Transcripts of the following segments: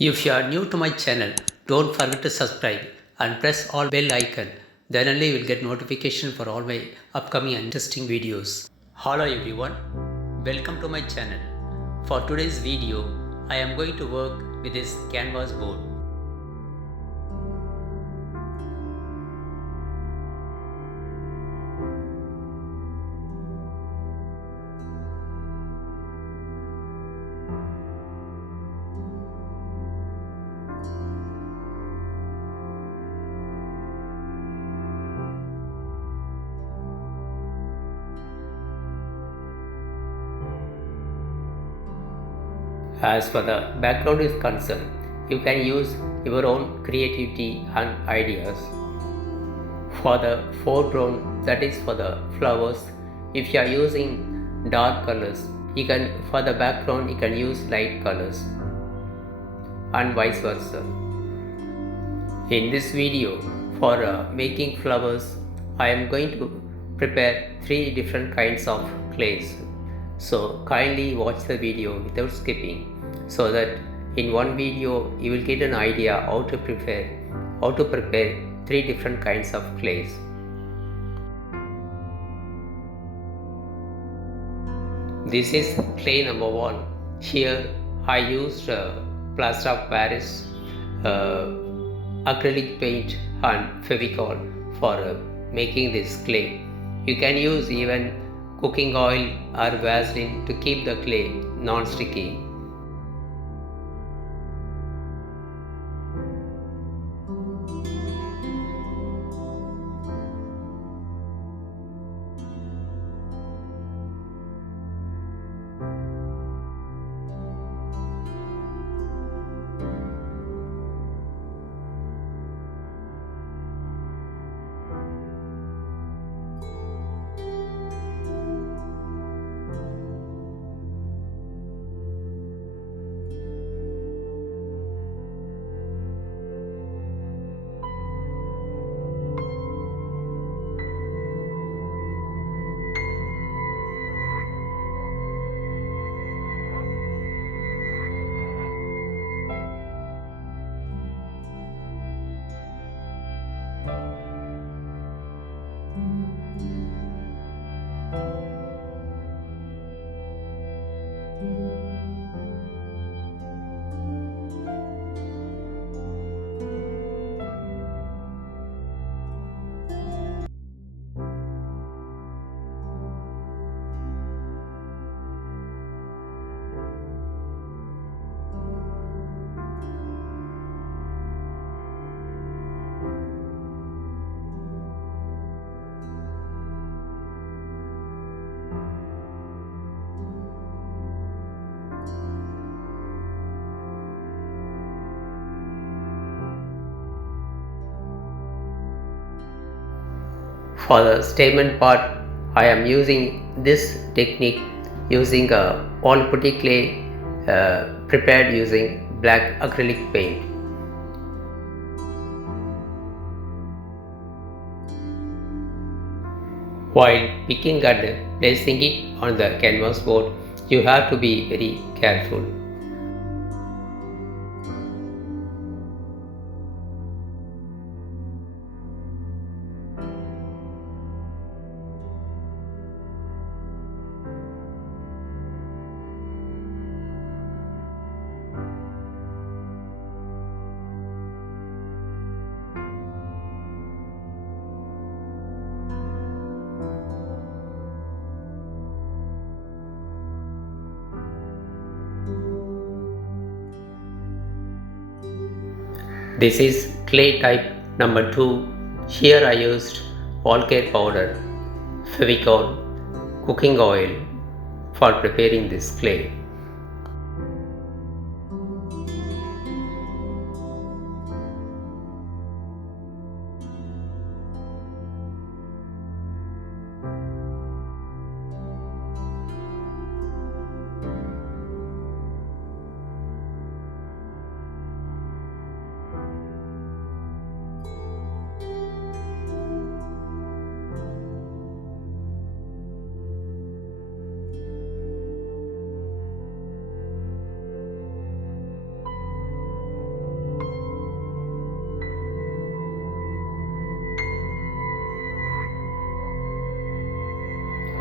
If you are new to my channel, don't forget to subscribe and press all bell icon. Then only you will get notification for all my upcoming interesting videos. Hello everyone, welcome to my channel. For today's video, I am going to work with this canvas board. As for the background is concerned, you can use your own creativity and ideas. For the foreground, that is for the flowers, if you are using dark colors, for the background you can use light colors and vice versa. In this video, for making flowers, I am going to prepare 3 different kinds of clays. So kindly watch the video without skipping, so that in one video you will get an idea how to prepare 3 different kinds of clays. This is clay number 1. Here I used plaster of Paris, acrylic paint and fevicol for making this clay. You can use even cooking oil or Vaseline to keep the clay non-sticky. For the statement part, I am using this technique using a wallputty clay prepared using black acrylic paint. While picking and placing it on the canvas board, you have to be very careful. This is clay type number 2. Here I used volcanic powder, fevicol, cooking oil for preparing this clay.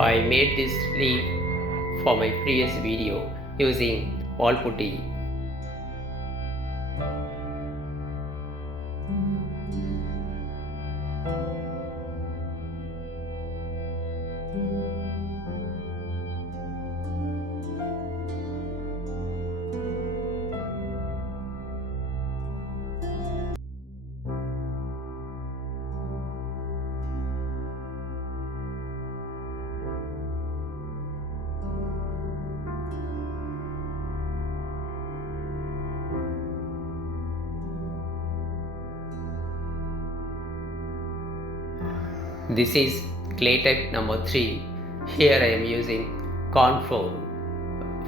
I made this leaf for my previous video using wallputty. This is clay type number 3. Here I am using corn flour,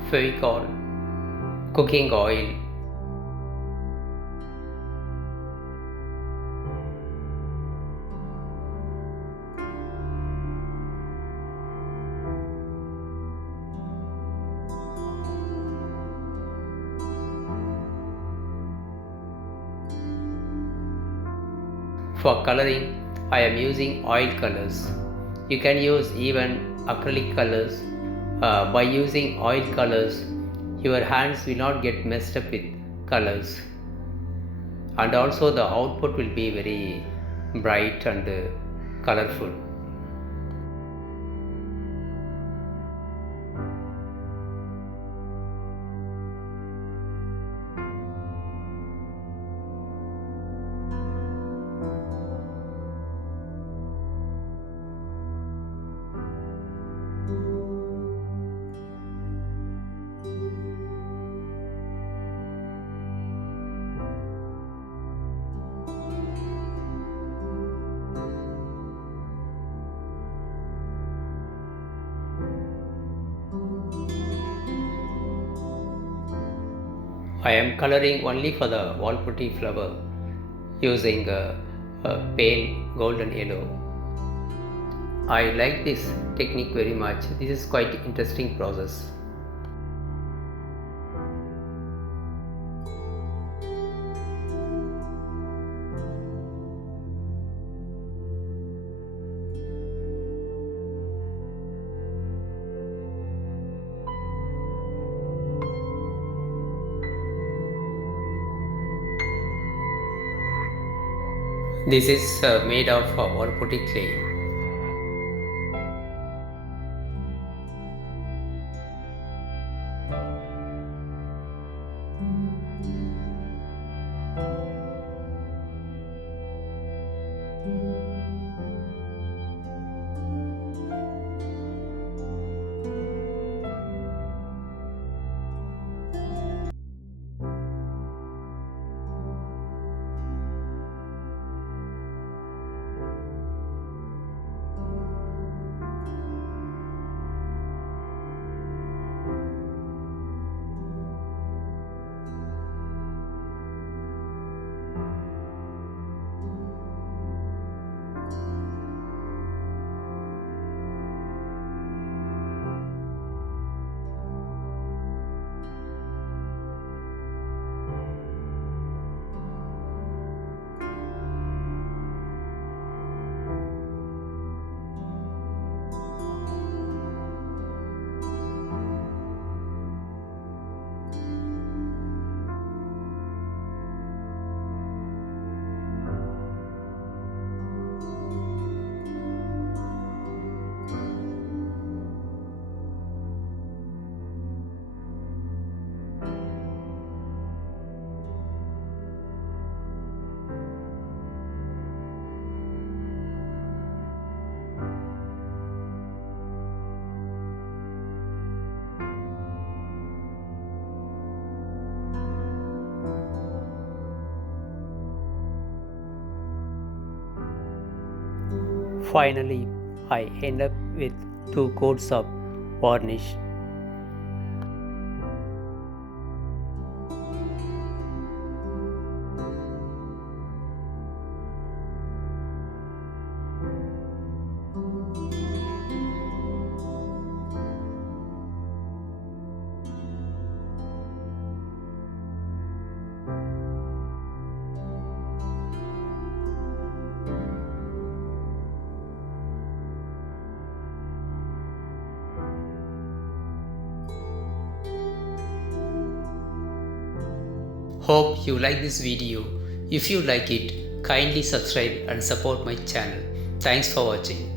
fevicol, cooking oil, for coloring I am using oil colors. You can use even acrylic colors. By using oil colors, your hands will not get messed up with colors, and also the output will be very bright and colorful. I am coloring only for the wallputty flower using a pale golden yellow. I like this technique very much. This is quite interesting process. This is made of wallputty clay. Finally, I end up with 2 coats of varnish. Hope you like this video. If you like it, kindly subscribe and support my channel. Thanks for watching.